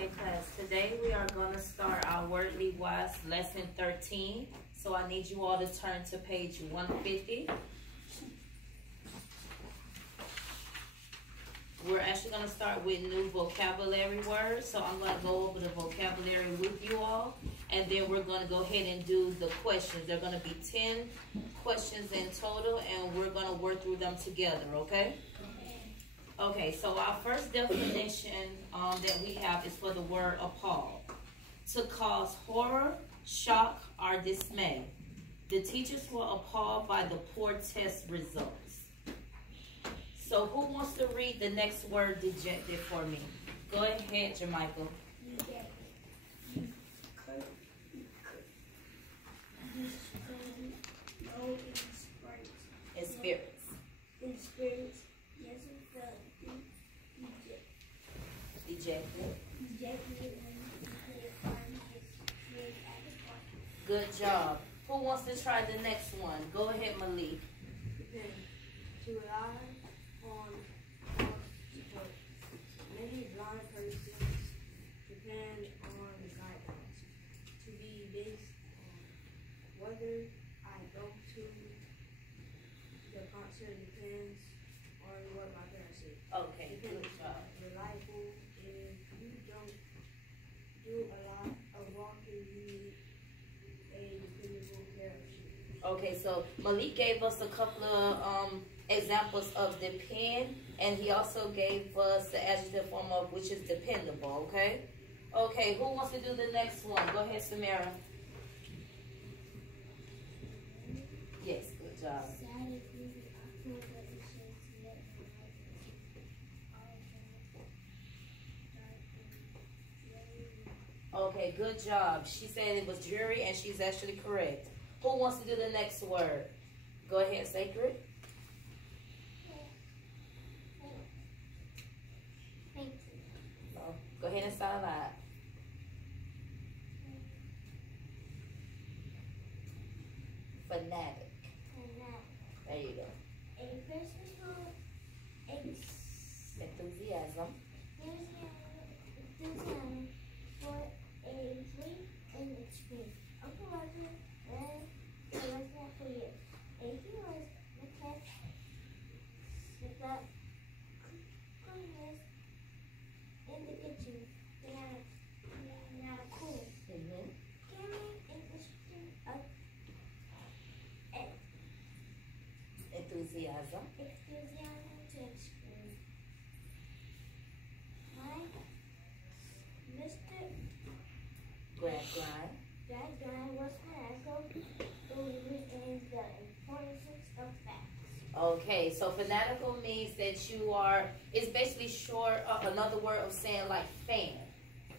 Okay, class, today we are going to start our Wordly Wise lesson 13. So I need you all to turn to page 150. We're actually going to start with new vocabulary words. So I'm going to go over the vocabulary with you all. And then we're going to go ahead and do the questions. There are going to be 10 questions in total. And we're going to work through them together, okay? Okay, so our first definition that we have is for the word appall. To cause horror, shock, or dismay. The teachers were appalled by the poor test results. So who wants to read the next word, dejected, for me? Go ahead, Jermichael. In spirits. In spirits. Yes, Dejected. Dejected. Good job. Who wants to try the next one? Go ahead, Malik. To rely on support. Many blind persons depend on guidance. To be based on whether I go to the concert depends on what my parents say. Okay, good job. Reliable. If you don't do a lot of walking, you need a dependable pair of shoes. Okay, so Malik gave us a couple of examples of depend, and he also gave us the adjective form of which is dependable, okay? Okay, who wants to do the next one? Go ahead, Samara. Yes, good job. Okay, good job. She said it was dreary, and she's actually correct. Who wants to do the next word? Go ahead, Sacred. Oh, go ahead and sound loud. Fanatic. There you go. Enthusiasm. For a dream and experience. Uncle Roger and the resident for years. And he was mechanic with that cleanliness in the kitchen. They had a cool. Caring and interesting Enthusiasm. Enthusiasm to experience. Mr. Grind. That guy was fanatical, believing in the importance of facts. Okay, so fanatical means that you are, it's basically short of another word of saying like fan.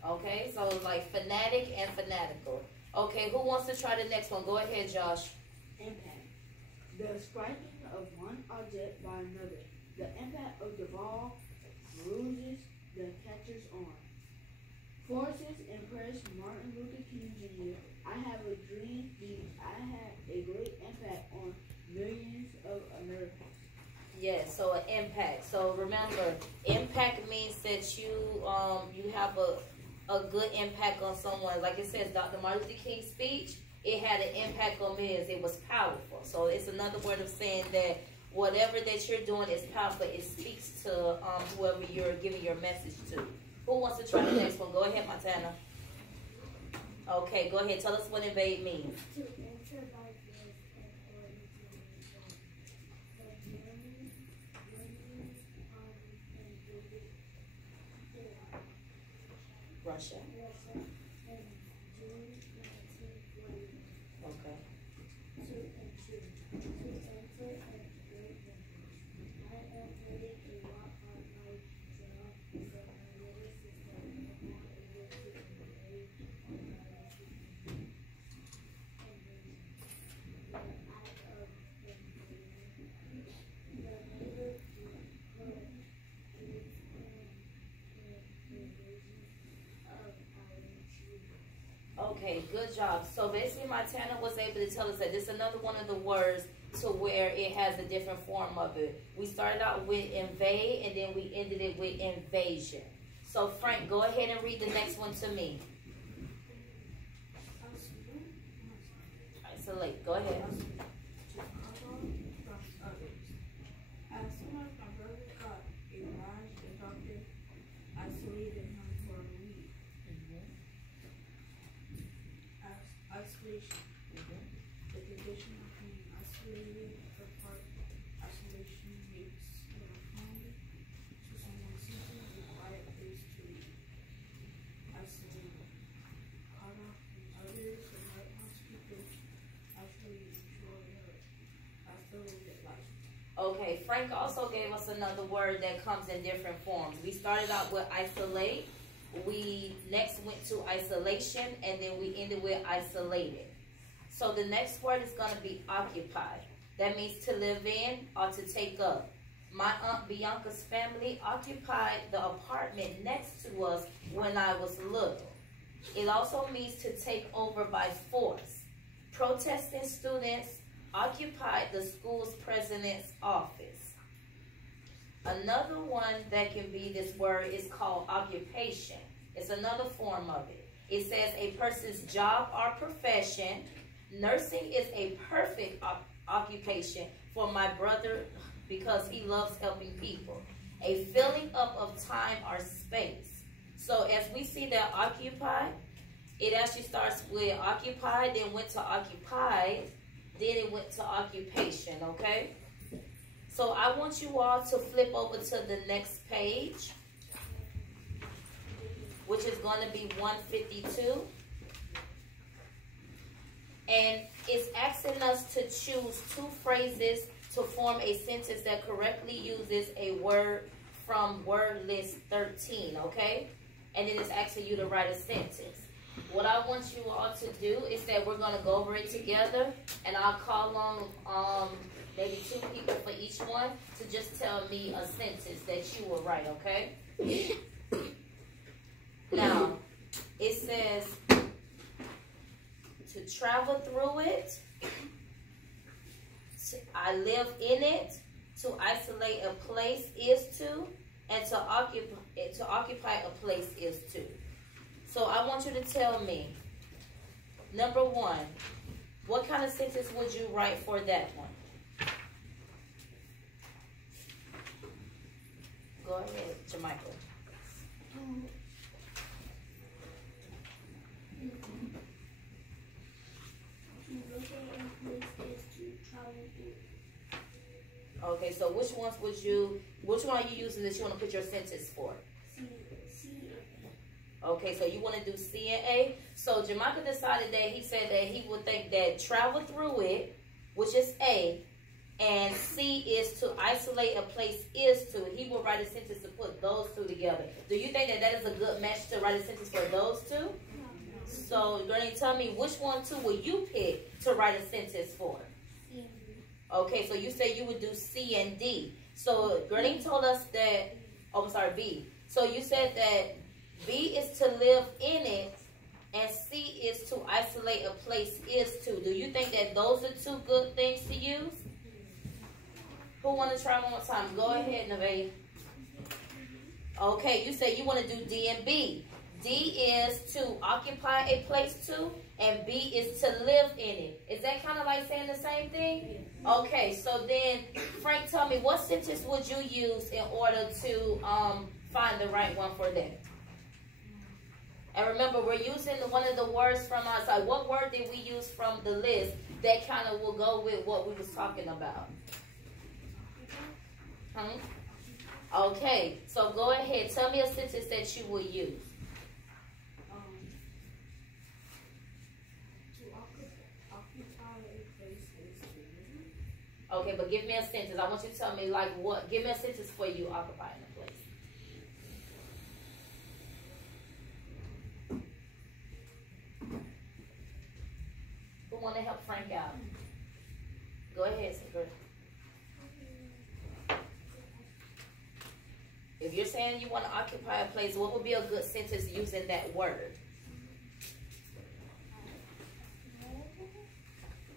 Okay, so like fanatic and fanatical. Okay, who wants to try the next one? Go ahead, Josh. Impact. The striking of one object by another. The impact of the ball bruises the catcher's arm. Forces impressed Martin Luther King Jr. I have a dream. I had a great impact on millions of Americans. Yes, so an impact. So remember, impact means that you you have a good impact on someone. Like it says, Dr. Martin Luther King's speech, it had an impact on millions. It was powerful. So it's another word of saying that whatever that you're doing is powerful. It speaks to whoever you're giving your message to. Who wants to try the next one? Go ahead, Montana. Okay, go ahead. Tell us what invade means. To enter by force and Russia. in June 1940. Okay. To enter and great I am ready to walk on my job from my little sister and I am able to invade on my life. The act of invading the neighbor to her is an invasion of our children. Okay, good job. So basically, Montana was able to tell us that this is another one of the words to where it has a different form of it. We started out with invade, and then we ended it with invasion. So Frank, go ahead and read the next one to me. Isolate. Go ahead. As soon as my brother got a rash, the doctor isolated him for a week. Isolation. The condition of being isolated apart. Isolation makes home to someone seeking a quiet place to live. Isolated. Cut off from others, the lighthouse people actually enjoy her isolated life. Okay, Frank also gave us another word that comes in different forms. We started out with isolate. We next went to isolation, and then we ended with isolated. So the next word is going to be occupy. That means to live in or to take up. My Aunt Bianca's family occupied the apartment next to us when I was little. It also means to take over by force. Protesting students occupied the school's president's office. Another one that can be this word is called occupation. It's another form of it. It says a person's job or profession. Nursing is a perfect occupation for my brother because he loves helping people. A filling up of time or space. So as we see that occupy, it actually starts with occupy, then went to occupied, then it went to occupation, okay? So I want you all to flip over to the next page, which is going to be 152. And it's asking us to choose two phrases to form a sentence that correctly uses a word from word list 13, okay? And then it's asking you to write a sentence. What I want you all to do is that we're going to go over it together, and I'll call on maybe 2 people for each one to just tell me a sentence that you will write, okay? Now, it says to travel through it, I live in it, to isolate a place is to, and to occupy a place is to. So I want you to tell me, number 1, what kind of sentence would you write for that one? Go ahead, Jamaica. To locate a place is to travel through. Okay, so which one are you using that you want to put your sentence for? C and A. Okay, so you want to do C and A. So Jamaica decided that he said that he would think that travel through it, which is A, and C is to isolate a place is to. He will write a sentence to put those two together. Do you think that that is a good match to write a sentence for those two? So, Granny, tell me which one two will you pick to write a sentence for? C and D. Okay, so you say you would do C and D. So Granny told us that, oh, I'm sorry, B. So you said that B is to live in it, and C is to isolate a place is to. Do you think that those are 2 good things to use? Who want to try one more time? Go ahead, Neve. Okay, you said you want to do D and B. D is to occupy a place to, and B is to live in it. Is that kind of like saying the same thing? Okay, so then, Frank, tell me, what sentence would you use in order to find the right one for that? And remember, we're using one of the words from outside. What word did we use from the list that kind of will go with what we was talking about? Okay, so go ahead. Tell me a sentence that you will use. To occupy a place is to live. Okay, but give me a sentence. I want you to tell me, like, what? Give me a sentence for you occupying a place. Who want to help Frank out? Go ahead, Sigrid. If you're saying you want to occupy a place, what would be a good sentence using that word?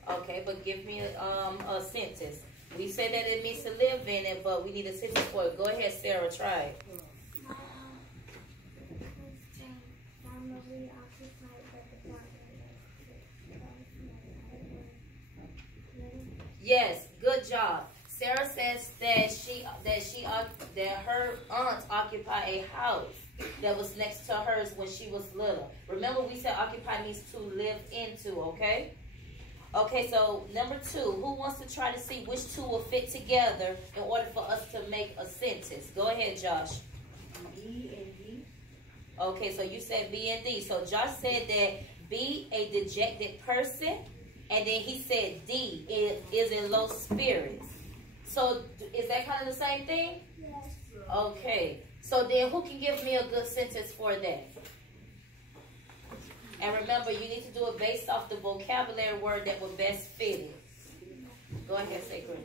Okay, but give me a sentence. We said that it means to live in it, but we need a sentence for it. Go ahead, Sarah, try it. we occupy the department of Yes, good job. Sarah says that her aunt occupied a house that was next to hers when she was little. Remember, we said occupy means to live into, okay? Okay, so number 2, who wants to try to see which two will fit together in order for us to make a sentence? Go ahead, Josh. B and D. Okay, so you said B and D. So Josh said that B, a dejected person, and then he said D is in low spirits. So is that kind of the same thing? Yes. Okay. So then who can give me a good sentence for that? And remember, you need to do it based off the vocabulary word that would best fit it. Go ahead, Sacred.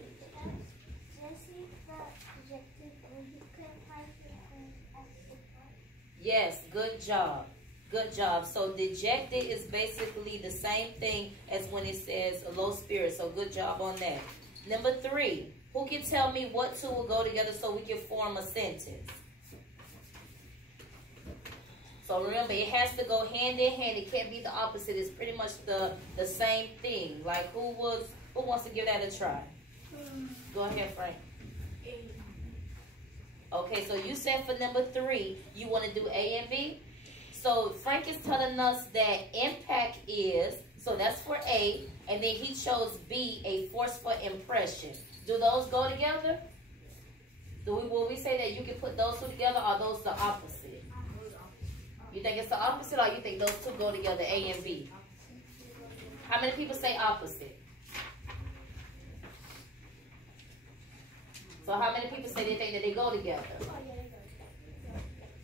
Jesse felt dejected when he couldn't find his friends at the park. Yes, good job. Good job. So dejected is basically the same thing as when it says a low spirit. So good job on that. Number 3, who can tell me what two will go together so we can form a sentence? So remember, it has to go hand in hand. It can't be the opposite. It's pretty much the same thing. Like who wants to give that a try? Go ahead, Frank. Okay, so you said for number 3, you want to do A and B. So Frank is telling us that impact is, so that's for A, and then he chose B, a force for impression. Do those go together? Will we say that you can put those two together, or are those the opposite? You think it's the opposite, or you think those two go together, A and B? How many people say opposite? So how many people say they think that they go together?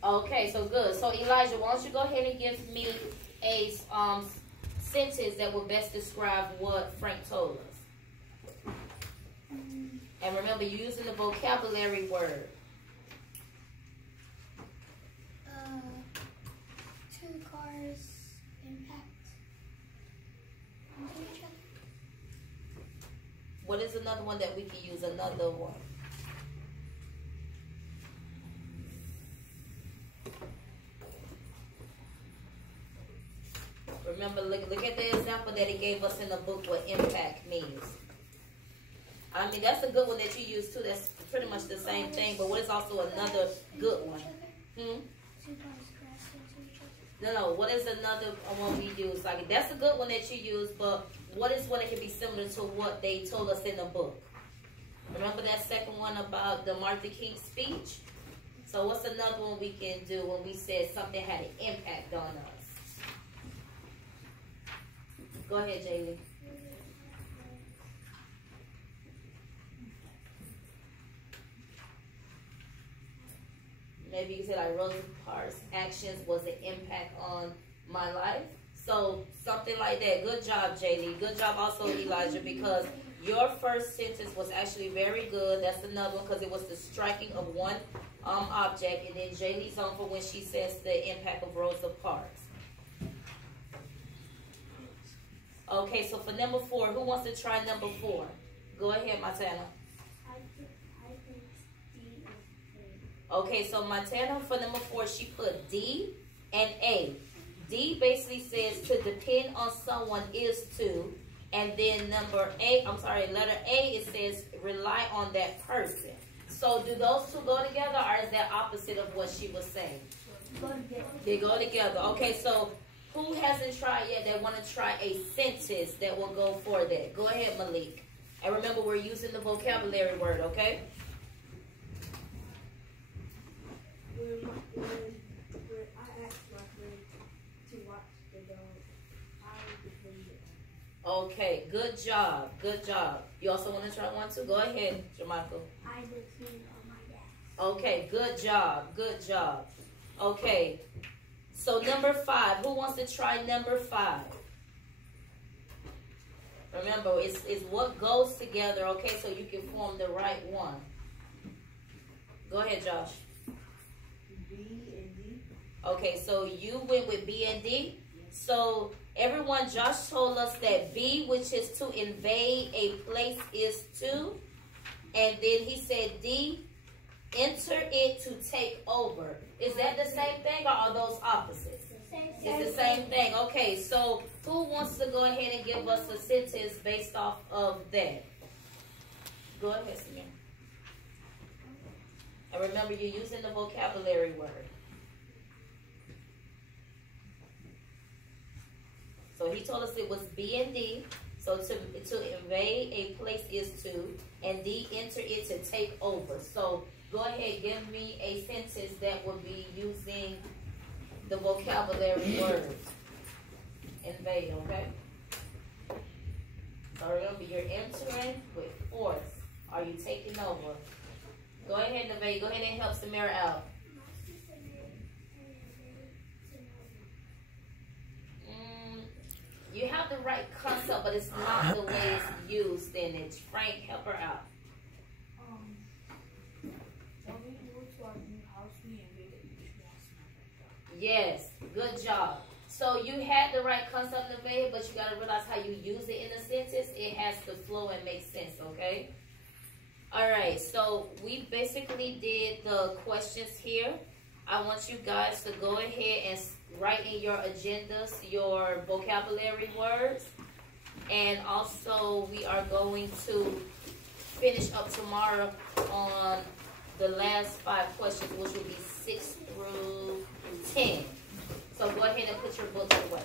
Okay, so good. So Elijah, why don't you go ahead and give me a sentence that would best describe what Frank told us. And remember, you're using the vocabulary word. Two cars impact into each other. What is another one that we can use? Another one. Remember, look at the example that he gave us in the book, what impact means. I mean, that's a good one that you use too. That's pretty much the same thing, but what is also another good one? Two cars crash into each other. No, what is another one we use? Like, that's a good one that you use, but what is one that can be similar to what they told us in the book? Remember that second one about the Martin King speech? So what's another one we can do when we said something had an impact on us? Go ahead, Jaylee. Maybe you can say like Rosa Parks' actions was an impact on my life. So something like that. Good job, Jaylee. Good job also, Elijah, because your first sentence was actually very good. That's another one because it was the striking of one object. And then Jaylee's on for when she says the impact of Rosa Parks. Okay, so for number 4, who wants to try number 4? Go ahead, Montana. I think D is A. Okay, so Montana for number 4, she put D and A. D basically says to depend on someone is to, and then letter A, it says rely on that person. So do those two go together, or is that opposite of what she was saying? Go together. They go together. Okay, so who hasn't tried yet that want to try a sentence that will go for that? Go ahead, Malik. And remember, we're using the vocabulary word, okay? When I asked my friend to watch the dog, I depended on. Okay, good job. Good job. You also want to try one too? Go ahead, Jermichael. I depend on my dad. Okay, good job. Good job. Okay. So number 5, who wants to try number 5? Remember, it's what goes together, okay, so you can form the right one. Go ahead, Josh. B and D. Okay, so you went with B and D. So everyone, Josh told us that B, which is to invade a place, is to. And then he said D, enter it to take over. Is that the same thing, or are those opposites? It's the same thing. Okay, so who wants to go ahead and give us a sentence based off of that? Go ahead, Samir. And remember, you're using the vocabulary word. So he told us it was B and D. So to invade a place is to, and D, enter it to take over. So go ahead, give me a sentence that would be using the vocabulary word. Invade, okay? So remember, you're entering with force. Are you taking over? Go ahead, invade. Go ahead and help Samira out. You have the right concept, but it's not the way it's used in it. Frank, help her out. When we moved to our new house, we invaded each house. Yes, good job. So you had the right concept in the way, but you got to realize how you use it in a sentence. It has to flow and make sense, okay? All right, so we basically did the questions here. I want you guys to go ahead and write in your agendas your vocabulary words. And also, we are going to finish up tomorrow on the last 5 questions, which will be 6 through 10. So go ahead and put your books away.